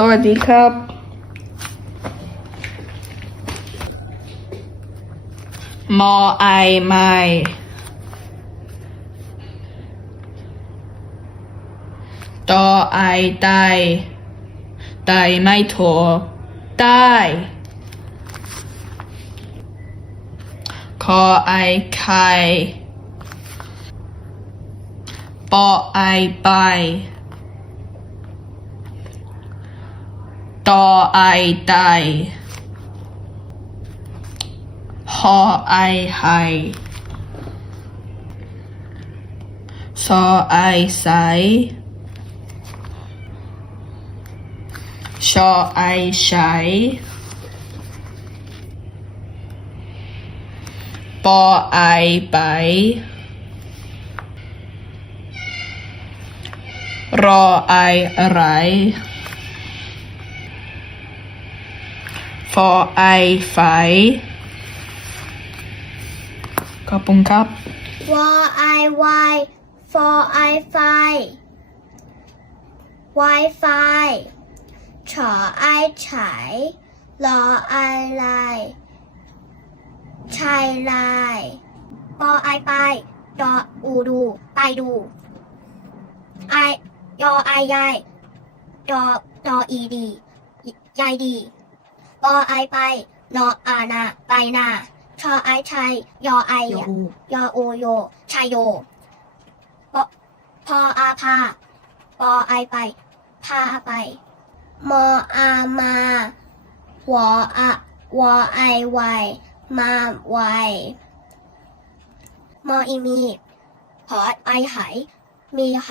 ตัวดีครับ มอไอไม่ตอไอไตไตไม่โทใต้คอไอไข่ปอไอไป ตอไอไตหอไอไฮซอไอใสชอไอใช้ปอไอไปรอไออะไร for I ไฟขอบคุณครับวอไอวาย for I ไฟ Wi-Fi ฉอไอฉายรอไอไลชายลายปอไอไปดออูดูไปดูไอยอไอยายดอดออีดียายดี ปอไอไป นออานาไปนา ชอไอชัย ยอไอยอโอโยชายโยปอพออาพาปอไอไป พาไป มออามาวออาวอไอไวมาไวมออีมีหอไอไหมีไห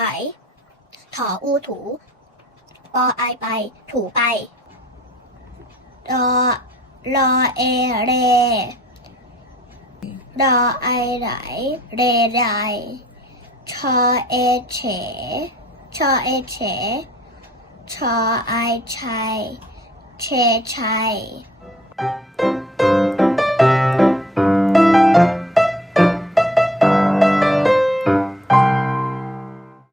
ถออูถู ปอไอไป ถูไป รอรอเอเรรอไอไหลเรไรชอเอเฉชอเอเฉชอไอชัยเชชัย